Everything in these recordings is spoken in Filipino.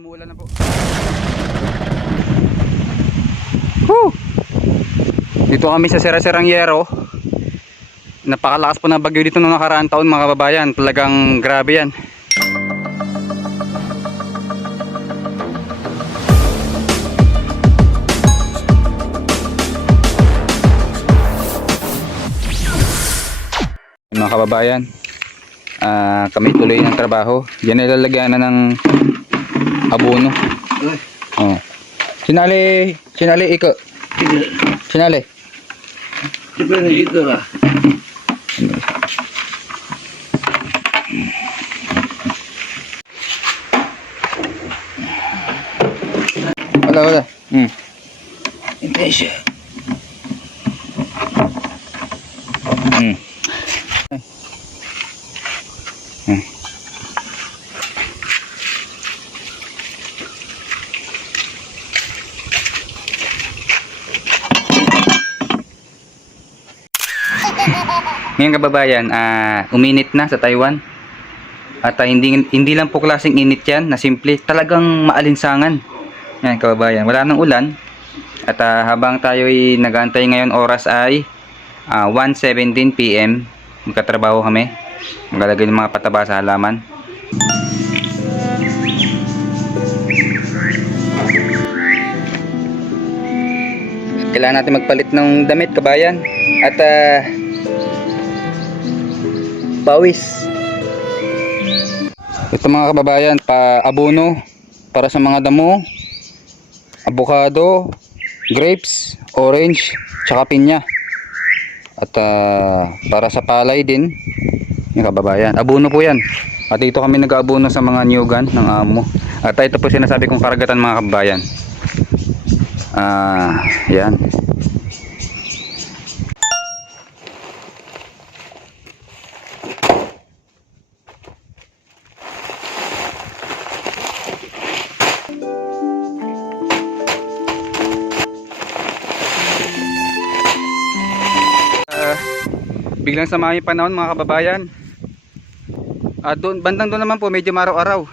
Umuulan na po. Woo! Dito kami sa Sira-Sirang Yero. Napakalakas po ng bagyo dito noong nakaraang taon mga kababayan. Talagang grabe yan. Mga kababayan, kami tuloy ng trabaho. Diyan nilalagyan na ng abono. Oh. Sinali iko. Sinali. Depende ito lah. Wala. Ito siya. Ngayon kababayan, uminit na sa Taiwan. At hindi lang po klaseng init yan na simple, talagang maalinsangan. Yan kababayan, wala nang ulan. At habang tayo'y nag-aantay ngayon, oras ay 1:17 PM. Magkatrabaho kami. Maglalagay ng mga pataba sa halaman. Kailangan natin magpalit ng damit kabayan. At pawis. Ito mga kababayan, abono para sa mga damo, avocado, grapes, orange, tsaka pinya. At para sa palay din, yung kababayan, abono po yan. At dito kami nag-aabono sa mga niyugan ng amo. At ito po sinasabi kong karagatan mga kababayan. Yan. Biglang sama yung panahon mga kababayan. Bandang doon naman po medyo maraw-araw.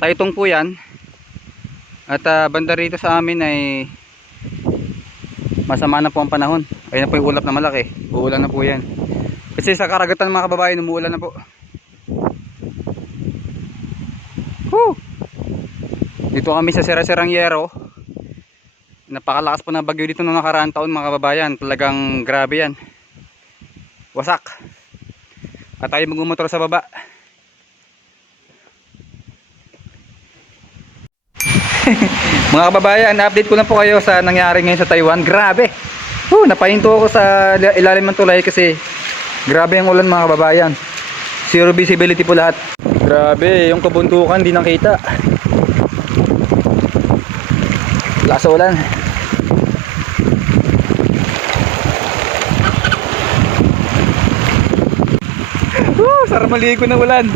Taytong po yan. At banda rito sa amin ay masama na po ang panahon. Ayun na po yung ulap na malaki. Uulan na po yan. Kasi sa karagatan mga kababayan umuulan na po. Woo! Dito kami sa Sira-Sirang Yero. Napakalakas po ng bagyo dito noong nakaraang taon mga kababayan. Talagang grabe yan. Wasak. At tayo magmumotor sa baba. Mga kababayan, update ko lang po kayo sa nangyari ngayon sa Taiwan. Grabe. Napahinto ako sa ilalim ng tulay kasi grabe ang ulan mga kababayan. Zero visibility po lahat. Grabe, yung kabundukan di nakita. Lakas sa ulan. Sarap maligo ng ulan.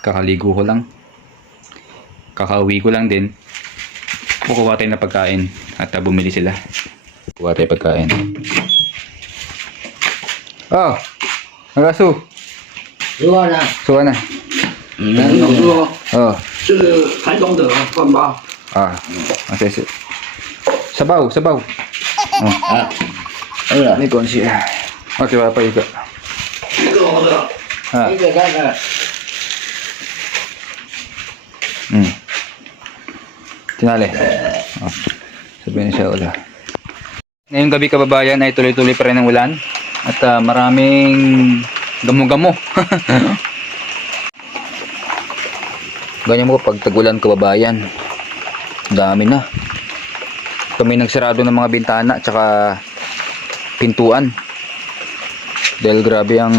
Kakaligo ko lang. Kakauwi ko lang din. Kukuha tayo na pagkain. At bumili sila. Kukuha tayo pagkain. Oh! Nagasu! Suwa na. Suwa na. Oh. 是台东的饭包。Okay. Sabaw. May konsi. Okay, wapa juga. 这个我的，这个看看。Tinali. Sabihin siya ulan. Ngayong gabi kababayan ay tuloy-tuloy pa rin ang ulan. At maraming gamo-gamo. Ganyan mo pag tag-ulan kababayan. Dami na. Kami nagsarado ng mga bintana at saka pintuan. Dahil grabe ang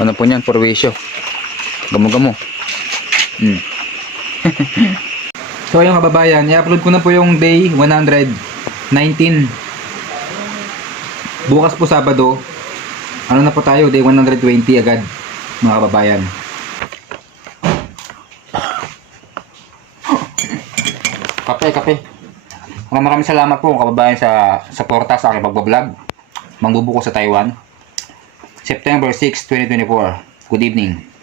ano po niyan, porwisyo. Gamo-gamo. So yung kababayan, i-upload ko na po yung day 119. Bukas po Sabado. Ano na po tayo? Day 120 agad mga kababayan. Kape. Maraming salamat po kababayan sa suporta sa aking pagbablog. Mangbubuko sa Taiwan. September 6, 2024. Good evening.